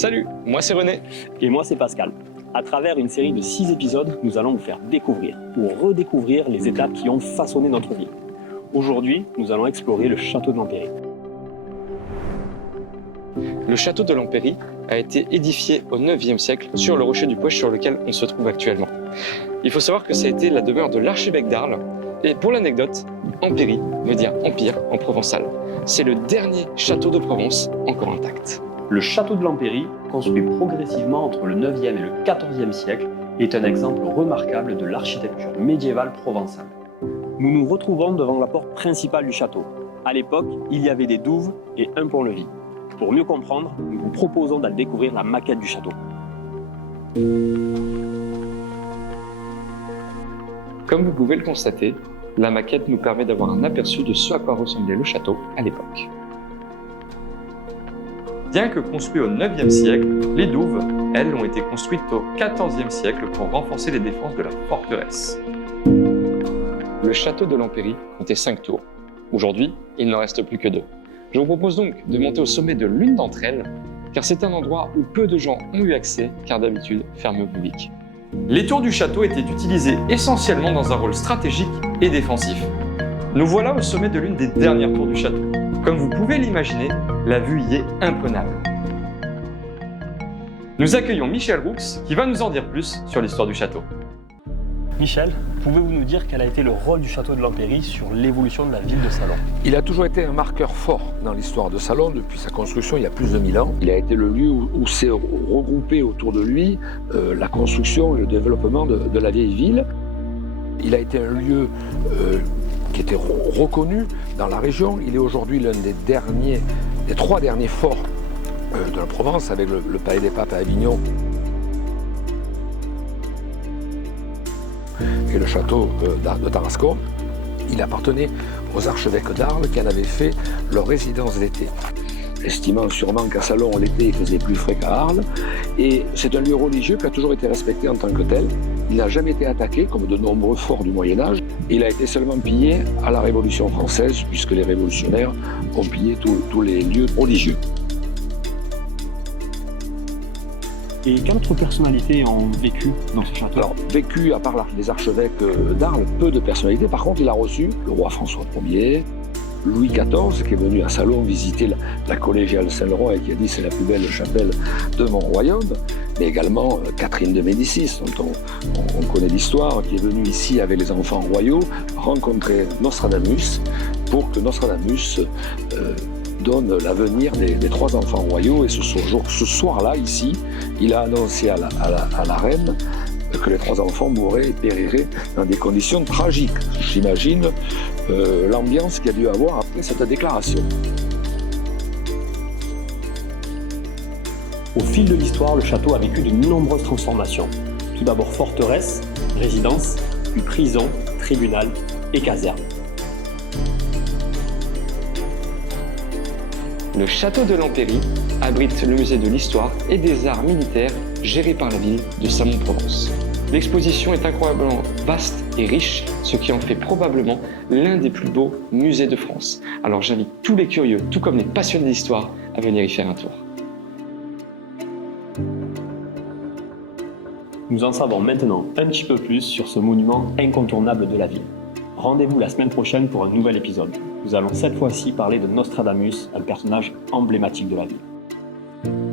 Salut, moi c'est René. Et moi c'est Pascal. À travers une série de 6 épisodes, nous allons vous faire découvrir ou redécouvrir les étapes qui ont façonné notre vie. Aujourd'hui, nous allons explorer le château de l'Empéry. Le château de l'Empéry a été édifié au 9e siècle sur le rocher du Poèche sur lequel on se trouve actuellement. Il faut savoir que ça a été la demeure de l'archevêque d'Arles. Et pour l'anecdote, Empéry veut dire empire en provençal. C'est le dernier château de Provence encore intact. Le château de l'Empéry, construit progressivement entre le 9e et le 14e siècle, est un exemple remarquable de l'architecture médiévale provençale. Nous nous retrouvons devant la porte principale du château. À l'époque, il y avait des douves et un pont-levis. Pour mieux comprendre, nous vous proposons d'aller découvrir la maquette du château. Comme vous pouvez le constater, la maquette nous permet d'avoir un aperçu de ce à quoi ressemblait le château à l'époque. Bien que construits au 9e siècle, les douves, elles, ont été construites au 14e siècle pour renforcer les défenses de la forteresse. Le château de l'Empéry comptait 5 tours. Aujourd'hui, il n'en reste plus que 2. Je vous propose donc de monter au sommet de l'une d'entre elles, car c'est un endroit où peu de gens ont eu accès, car d'habitude fermé au public. Les tours du château étaient utilisées essentiellement dans un rôle stratégique et défensif. Nous voilà au sommet de l'une des dernières tours du château. Comme vous pouvez l'imaginer, la vue y est imprenable. Nous accueillons Michel Roux qui va nous en dire plus sur l'histoire du château. Michel, pouvez-vous nous dire quel a été le rôle du château de l'Empéry sur l'évolution de la ville de Salon? Il a toujours été un marqueur fort dans l'histoire de Salon depuis sa construction il y a plus de 1000 ans. Il a été le lieu où s'est regroupé autour de lui la construction et le développement de la vieille ville. Il a été un lieu qui était reconnu dans la région. Il est aujourd'hui l'un des 3 derniers forts de la Provence avec le Palais des Papes à Avignon et le château de Tarascon. Il appartenait aux archevêques d'Arles qui en avaient fait leur résidence d'été, estimant sûrement qu'à Salon l'été il faisait plus frais qu'à Arles. Et c'est un lieu religieux qui a toujours été respecté en tant que tel. Il n'a jamais été attaqué comme de nombreux forts du Moyen-Âge. Il a été seulement pillé à la Révolution française, puisque les révolutionnaires ont pillé tous les lieux religieux. Et quelles autres personnalités ont vécu dans ce château? Alors, vécu, à part les archevêques d'Arles, peu de personnalités. Par contre, il a reçu le roi François Ier, Louis XIV, qui est venu à Salon visiter la collégiale Saint-Laurent et qui a dit c'est la plus belle chapelle de mon royaume, mais également Catherine de Médicis, dont on connaît l'histoire, qui est venue ici avec les enfants royaux rencontrer Nostradamus pour que Nostradamus donne l'avenir des 3 enfants royaux. Et ce soir-là, ici, il a annoncé à la reine que les 3 enfants mourraient et périraient dans des conditions tragiques. J'imagine l'ambiance qu'il y a dû avoir après cette déclaration. Au fil de l'histoire, le château a vécu de nombreuses transformations. Tout d'abord forteresse, résidence, puis prison, tribunal et caserne. Le château de l'Empéry abrite le musée de l'histoire et des arts militaires géré par la ville de Salon-de-Provence. L'exposition est incroyablement vaste et riche, ce qui en fait probablement l'un des plus beaux musées de France. Alors j'invite tous les curieux, tout comme les passionnés d'histoire, à venir y faire un tour. Nous en savons maintenant un petit peu plus sur ce monument incontournable de la ville. Rendez-vous la semaine prochaine pour un nouvel épisode. Nous allons cette fois-ci parler de Nostradamus, un personnage emblématique de la ville.